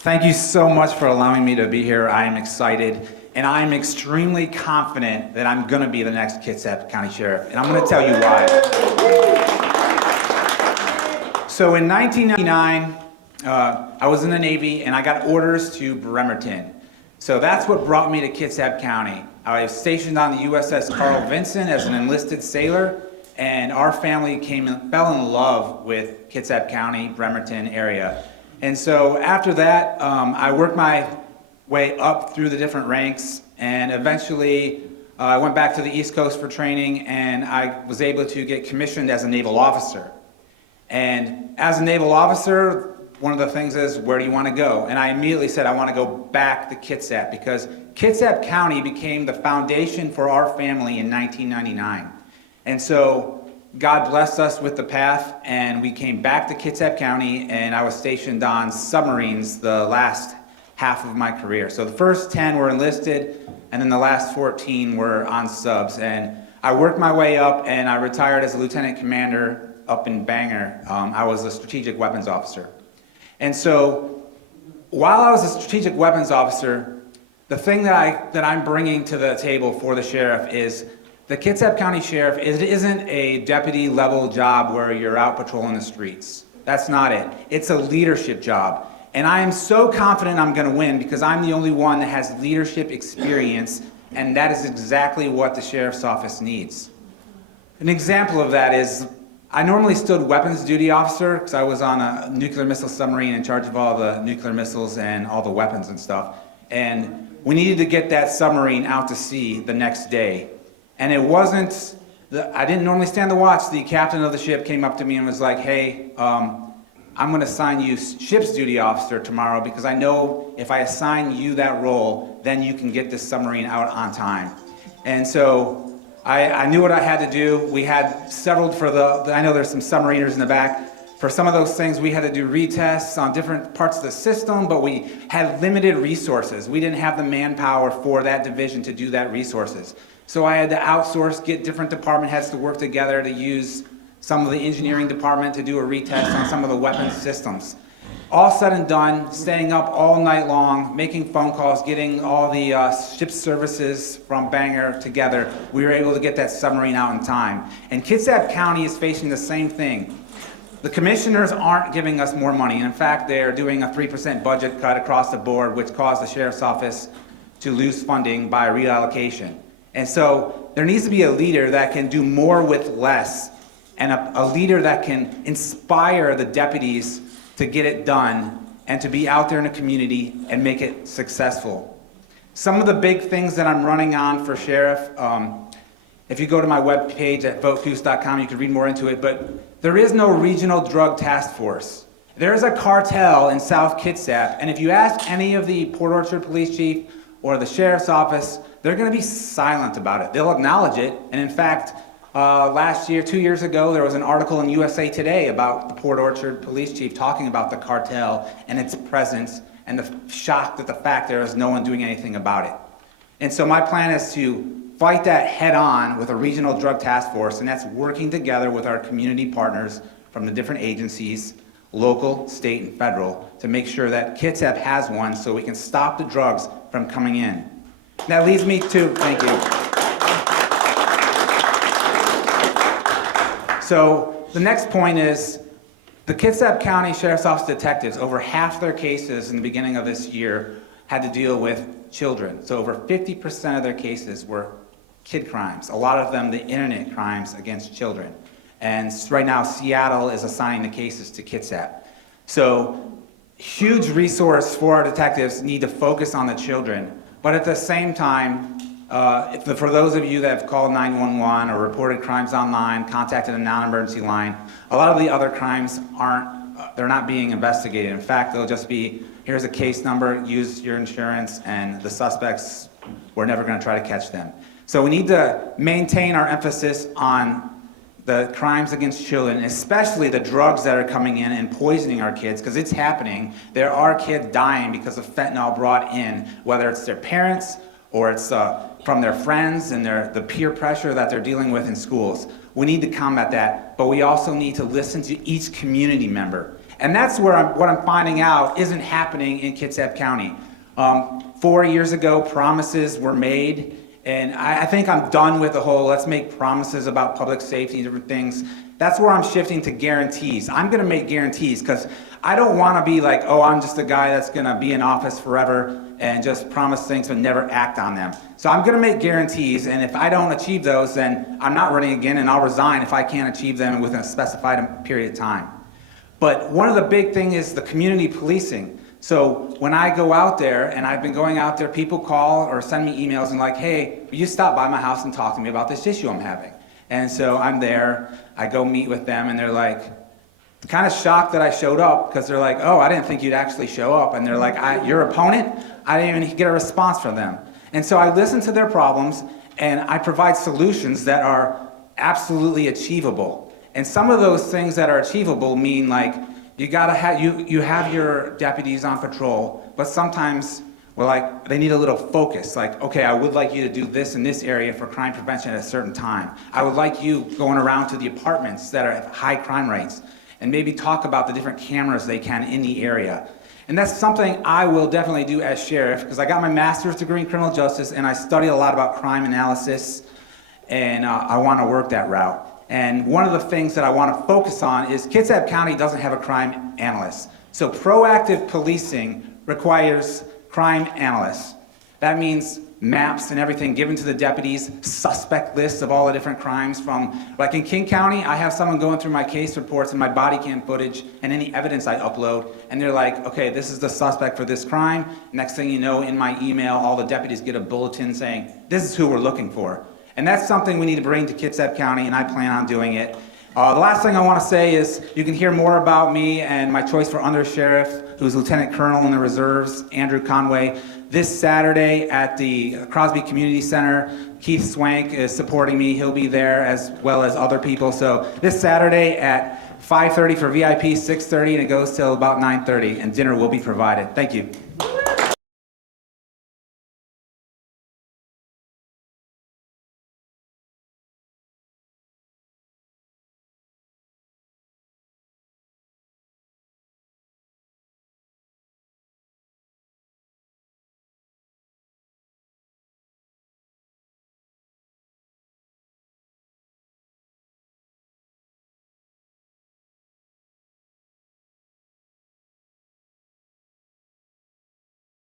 Thank you so much for allowing me to be here. I am excited, and I am extremely confident that I'm going to be the next Kitsap County Sheriff, and I'm going to tell you why. So in 1999, I was in the Navy, and I got orders to Bremerton. So that's what brought me to Kitsap County. I was stationed on the USS Carl Vinson as an enlisted sailor, and our family fell in love with Kitsap County, Bremerton area. And so after that, I worked my way up through the different ranks, and eventually I went back to the East Coast for training, and I was able to get commissioned as a naval officer. And as a naval officer, one of the things is, where do you want to go? And I immediately said, I want to go back to Kitsap, because Kitsap County became the foundation for our family in 1999. And so God blessed us with the path, and we came back to Kitsap County, and I was stationed on submarines the last half of my career. So the first 10 were enlisted, and then the last 14 were on subs. And I worked my way up, and I retired as a lieutenant commander up in Bangor. I was a strategic weapons officer. And so while I was a strategic weapons officer, the thing that I'm bringing to the table for the sheriff is the Kitsap County Sheriff isn't a deputy level job where you're out patrolling the streets. That's not it. It's a leadership job. And I am so confident I'm going to win because I'm the only one that has leadership experience, and that is exactly what the sheriff's office needs. An example of that is I normally stood weapons duty officer because I was on a nuclear missile submarine in charge of all the nuclear missiles and all the weapons and stuff. And we needed to get that submarine out to sea the next day. And it wasn't, I didn't normally stand the watch. The captain of the ship came up to me and was like, hey, I'm going to assign you ship's duty officer tomorrow because I know if I assign you that role, then you can get this submarine out on time. And so I knew what I had to do. We had several I know there's some submariners in the back. For some of those things, we had to do retests on different parts of the system, but we had limited resources. We didn't have the manpower for that division to do that resources. So I had to outsource, get different department heads to work together to use some of the engineering department to do a retest on some of the weapons systems. All said and done, staying up all night long, making phone calls, getting all the ship services from Bangor together, we were able to get that submarine out in time. And Kitsap County is facing the same thing. The commissioners aren't giving us more money, and in fact, they're doing a 3% budget cut across the board, which caused the sheriff's office to lose funding by reallocation. And so there needs to be a leader that can do more with less, and a leader that can inspire the deputies to get it done and to be out there in the community and make it successful. Some of the big things that I'm running on for sheriff, if you go to my webpage at votekuss.com, you can read more into it, but there is no regional drug task force. There is a cartel in South Kitsap, and if you ask any of the Port Orchard police chief or the sheriff's office, they're going to be silent about it. They'll acknowledge it, and in fact, last year, 2 years ago, there was an article in USA Today about the Port Orchard police chief talking about the cartel and its presence and the shock at the fact there is no one doing anything about it. And so my plan is to fight that head on with a regional drug task force, and that's working together with our community partners from the different agencies, local, state, and federal, to make sure that Kitsap has one so we can stop the drugs from coming in. That leads me to, thank you. So the next point is the Kitsap County Sheriff's Office detectives, over half their cases in the beginning of this year had to deal with children. So over 50% of their cases were kid crimes, a lot of them the internet crimes against children. And right now Seattle is assigning the cases to Kitsap. So huge resource for our detectives need to focus on the children, but at the same time, for those of you that have called 911 or reported crimes online, contacted a non-emergency line, a lot of the other crimes they're not being investigated. In fact, they'll just be, here's a case number, use your insurance, and the suspects, we're never going to try to catch them. So we need to maintain our emphasis on the crimes against children, especially the drugs that are coming in and poisoning our kids, because it's happening. There are kids dying because of fentanyl brought in, whether it's their parents or it's from their friends and the peer pressure that they're dealing with in schools. We need to combat that, but we also need to listen to each community member. And that's where what I'm finding out isn't happening in Kitsap County. 4 years ago, promises were made, and I think I'm done with the whole let's make promises about public safety and different things. That's where I'm shifting to guarantees. I'm gonna make guarantees because I don't wanna be like, oh, I'm just a guy that's gonna be in office forever and just promise things but never act on them. So I'm gonna make guarantees, and if I don't achieve those, then I'm not running again, and I'll resign if I can't achieve them within a specified period of time. But one of the big things is the community policing. So when I go out there, and I've been going out there, people call or send me emails and like, hey, will you stop by my house and talk to me about this issue I'm having? And so I'm there, I go meet with them, and they're like, kind of shocked that I showed up, because they're like, oh, I didn't think you'd actually show up. And they're like, your opponent? I didn't even get a response from them. And so I listen to their problems, and I provide solutions that are absolutely achievable. And some of those things that are achievable mean like, you gotta have, you have your deputies on patrol, but sometimes we're like, they need a little focus. Like, okay, I would like you to do this in this area for crime prevention at a certain time. I would like you going around to the apartments that are at high crime rates and maybe talk about the different cameras they can in the area. And that's something I will definitely do as sheriff, because I got my master's degree in criminal justice and I study a lot about crime analysis, and I wanna work that route. And one of the things that I want to focus on is Kitsap County doesn't have a crime analyst. So proactive policing requires crime analysts. That means maps and everything given to the deputies, suspect lists of all the different crimes from, like in King County, I have someone going through my case reports and my body cam footage and any evidence I upload, and they're like, okay, this is the suspect for this crime. Next thing you know, in my email, all the deputies get a bulletin saying, this is who we're looking for. And that's something we need to bring to Kitsap County, and I plan on doing it. The last thing I want to say is you can hear more about me and my choice for under sheriff, who's Lieutenant Colonel in the Reserves, Andrew Conway, this Saturday at the Crosby Community Center. Keith Swank is supporting me. He'll be there as well as other people. So this Saturday at 5:30 for VIP, 6:30, and it goes till about 9:30, and dinner will be provided. Thank you.